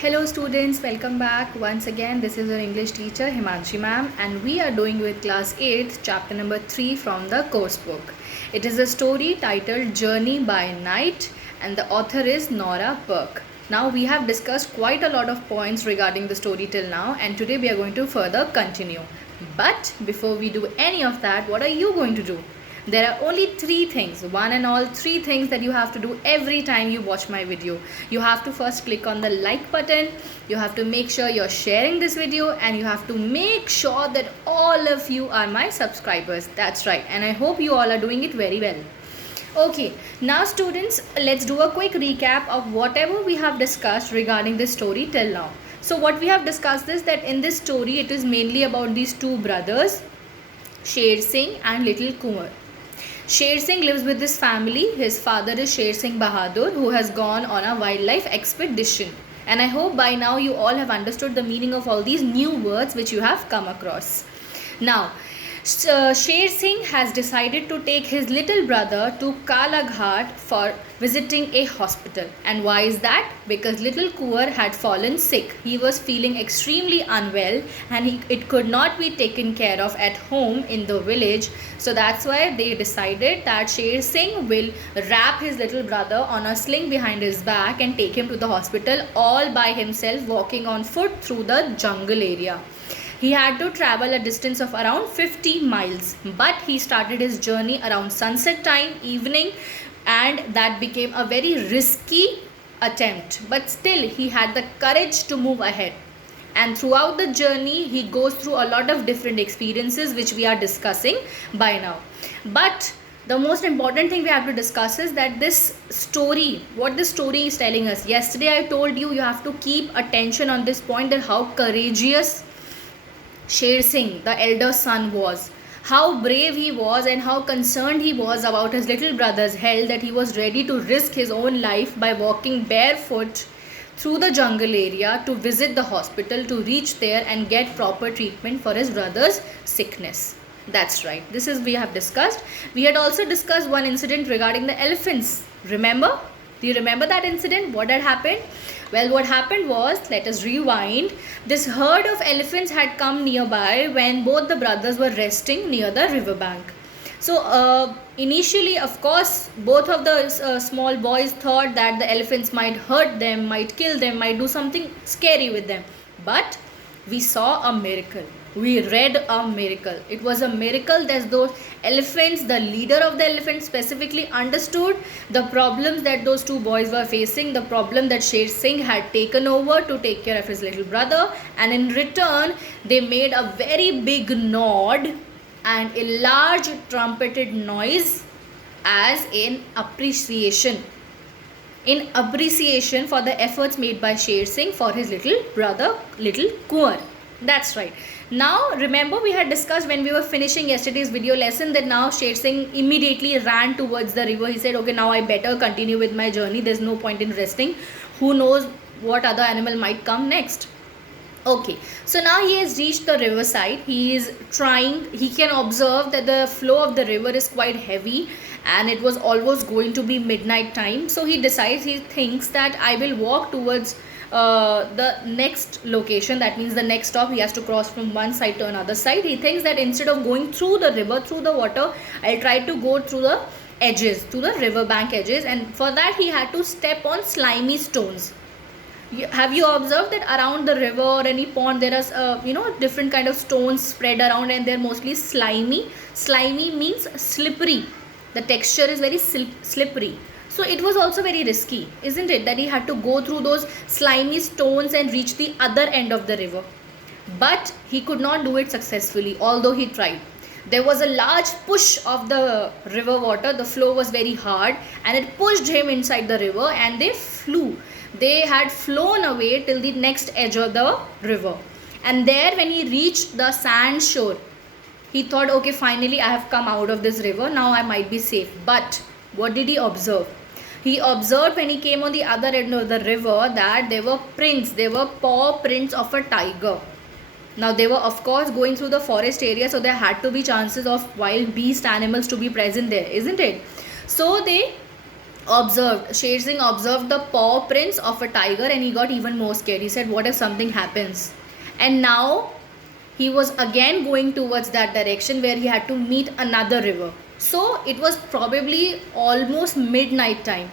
Hello students, welcome back. Once again, this is your English teacher Himanshi ma'am and we are doing with class 8th chapter number 3 from the course book. It is a story titled Journey by Night and the author is Nora Burke. Now we have discussed quite a lot of points regarding the story till now and today we are going to further continue. But before we do any of that, what are you going to do? There are only three things, one and all three things that you have to do every time you watch my video. You have to first click on the like button, you have to make sure you're sharing this video, and you have to make sure that all of you are my subscribers. That's right, and I hope you all are doing it very well. Okay, now students, let's do a quick recap of whatever we have discussed regarding this story till now. So what we have discussed is that in this story it is mainly about these two brothers, Sher Singh and Little Kunwar. Sher Singh lives with his family. His father is Sher Singh Bahadur, who has gone on a wildlife expedition. And I hope by now you all have understood the meaning of all these new words which you have come across. Now, Sher Singh has decided to take his little brother to Kalaghat for visiting a hospital. And why is that? Because little Kunwar had fallen sick. He was feeling extremely unwell and it could not be taken care of at home in the village. So that's why they decided that Sher Singh will wrap his little brother on a sling behind his back and take him to the hospital all by himself, walking on foot through the jungle area. He had to travel a distance of around 50 miles, but he started his journey around sunset time, evening, and that became a very risky attempt. But still, he had the courage to move ahead. And throughout the journey, he goes through a lot of different experiences which we are discussing by now. But the most important thing we have to discuss is that this story, what this story is telling us. Yesterday I told you have to keep attention on this point, that how courageous Sher Singh, the elder son, was, how brave he was and how concerned he was about his little brother's health, that he was ready to risk his own life by walking barefoot through the jungle area to visit the hospital, to reach there and get proper treatment for his brother's sickness. That's right, this is we have discussed. We had also discussed one incident regarding the elephants. Remember? Do you remember that incident? What had happened? Well, what happened was, let us rewind. This herd of elephants had come nearby when both the brothers were resting near the riverbank. So initially, of course, both of the small boys thought that the elephants might hurt them, might kill them, might do something scary with them. But we saw a miracle. We read a miracle. It was a miracle that those elephants, the leader of the elephants specifically, understood the problems that those two boys were facing, the problem that Sher Singh had taken over to take care of his little brother, and in return they made a very big nod and a large trumpeted noise as in appreciation for the efforts made by Sher Singh for his little brother, little Kunwar. That's right. Now remember, we had discussed when we were finishing yesterday's video lesson that now Sher Singh immediately ran towards the river. He said, okay, now I better continue with my journey. There's no point in resting. Who knows what other animal might come next. Okay, so now he has reached the riverside. He can observe that the flow of the river is quite heavy and it was almost going to be midnight time. So he thinks that I will walk towards the next location. That means the next stop, he has to cross from one side to another side. He thinks that instead of going through the river, through the water, I'll try to go through the edges, to the riverbank edges, and for that he had to step on slimy stones. Have you observed that around the river or any pond there are different kind of stones spread around and they're mostly slimy. Slimy means slippery. The texture is very slippery. So it was also very risky, isn't it, that he had to go through those slimy stones and reach the other end of the river. But he could not do it successfully, although he tried. There was a large push of the river water. The flow was very hard and it pushed him inside the river and they flew. They had flown away till the next edge of the river. And there, when he reached the sand shore, he thought, okay, finally I have come out of this river. Now I might be safe. But what did he observe? He observed when he came on the other end of the river that there were paw prints of a tiger. Now they were of course going through the forest area, so there had to be chances of wild beast animals to be present there, isn't it? So they observed, Sher Singh observed the paw prints of a tiger and he got even more scared. He said, what if something happens? And now he was again going towards that direction where he had to meet another river. So it was probably almost midnight time.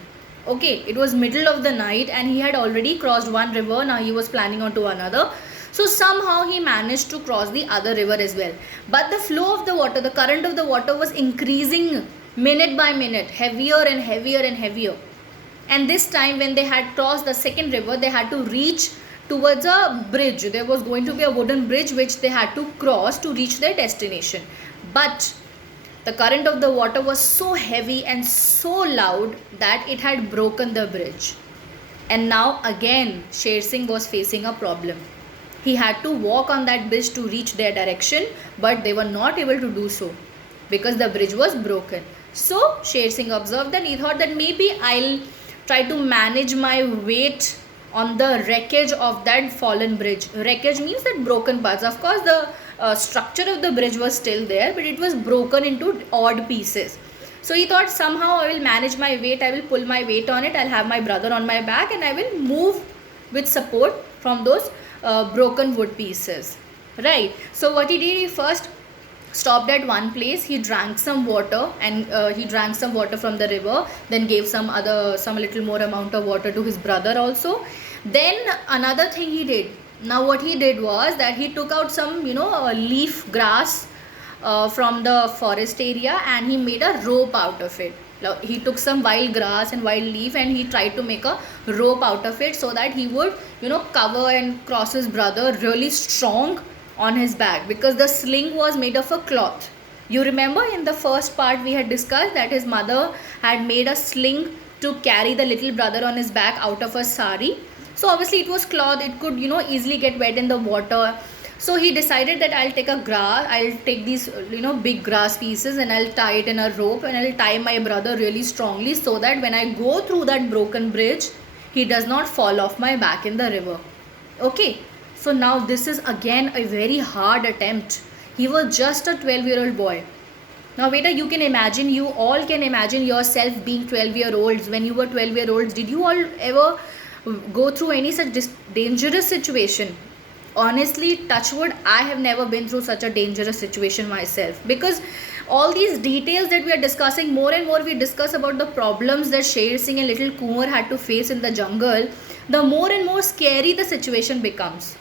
Okay, it was middle of the night and he had already crossed one river. Now he was planning on to another. So somehow he managed to cross the other river as well. But the flow of the water, the current of the water was increasing minute by minute, heavier and heavier and heavier. And this time when they had crossed the second river, they had to reach towards a bridge. There was going to be a wooden bridge which they had to cross to reach their destination. But the current of the water was so heavy and so loud that it had broken the bridge. And now again Sher Singh was facing a problem. He had to walk on that bridge to reach their direction, but they were not able to do so because the bridge was broken. So Sher Singh observed and he thought that maybe I'll try to manage my weight on the wreckage of that fallen bridge. Wreckage means that broken parts. Of course, the structure of the bridge was still there, but it was broken into odd pieces. So he thought somehow I will manage my weight, I will pull my weight on it, I'll have my brother on my back and I will move with support from those broken wood pieces. Right. So what he did, he first stopped at one place, he drank some water and he drank some water from the river, then gave some little more amount of water to his brother also. Then another thing he did, now what he did was that he took out some leaf grass from the forest area and he made a rope out of it. He took some wild grass and wild leaf and he tried to make a rope out of it so that he would cover and cross his brother really strong on his back, because the sling was made of a cloth. You remember in the first part we had discussed that his mother had made a sling to carry the little brother on his back out of a sari. So obviously it was cloth, it could easily get wet in the water. So he decided that I'll take these big grass pieces and I'll tie it in a rope and I'll tie my brother really strongly so that when I go through that broken bridge, he does not fall off my back in the river. Okay. So now this is again a very hard attempt. He was just a 12-year-old boy. Now beta, you all can imagine yourself being 12-year-olds. When you were 12-year-olds, did you all ever go through any such dangerous situation? Honestly, touch wood, I have never been through such a dangerous situation myself, because all these details that we are discussing, more and more we discuss about the problems that Sher Singh and little Kunwar had to face in the jungle, the more and more scary the situation becomes.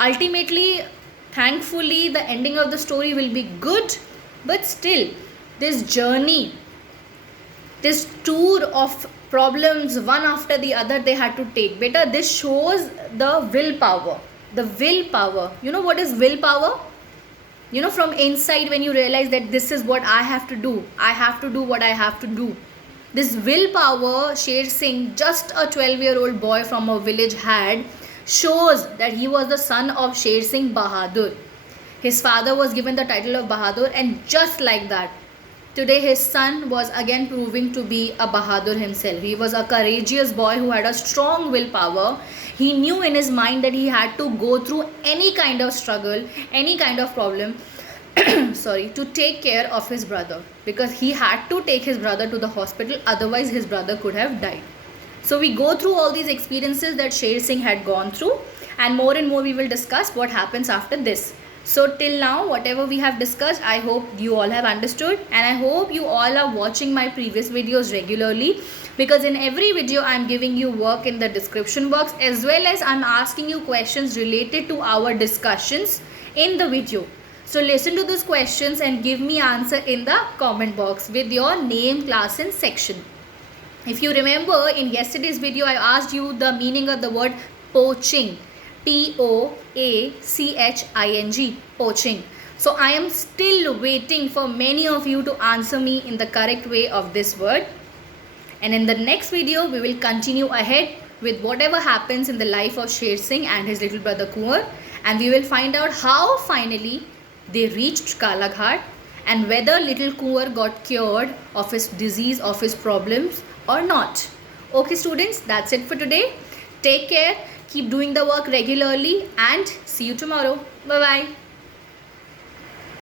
Ultimately, thankfully, the ending of the story will be good, but still, this journey, this tour of problems one after the other they had to take. Beta, this shows the willpower. The willpower. You know what is willpower? From inside when you realize that this is what I have to do. I have to do what I have to do. This willpower Sher Singh, just a 12-year-old boy from a village, had, shows that he was the son of Sher Singh Bahadur. His father was given the title of Bahadur, and just like that, today his son was again proving to be a Bahadur himself. He was a courageous boy who had a strong willpower. He knew in his mind that he had to go through any kind of struggle, any kind of problem, to take care of his brother, because he had to take his brother to the hospital, otherwise his brother could have died. So we go through all these experiences that Sher Singh had gone through, and more we will discuss what happens after this. So till now, whatever we have discussed, I hope you all have understood, and I hope you all are watching my previous videos regularly, because in every video I am giving you work in the description box, as well as I am asking you questions related to our discussions in the video. So listen to those questions and give me answer in the comment box with your name, class and section. If you remember, in yesterday's video I asked you the meaning of the word poaching. Poaching, poaching. So I am still waiting for many of you to answer me in the correct way of this word. And in the next video we will continue ahead with whatever happens in the life of Sher Singh and his little brother Kunwar, and we will find out how finally they reached Kalaghat and whether little Kunwar got cured of his disease, of his problems or not. Okay students, that's it for today. Take care, keep doing the work regularly, and see you tomorrow. Bye bye.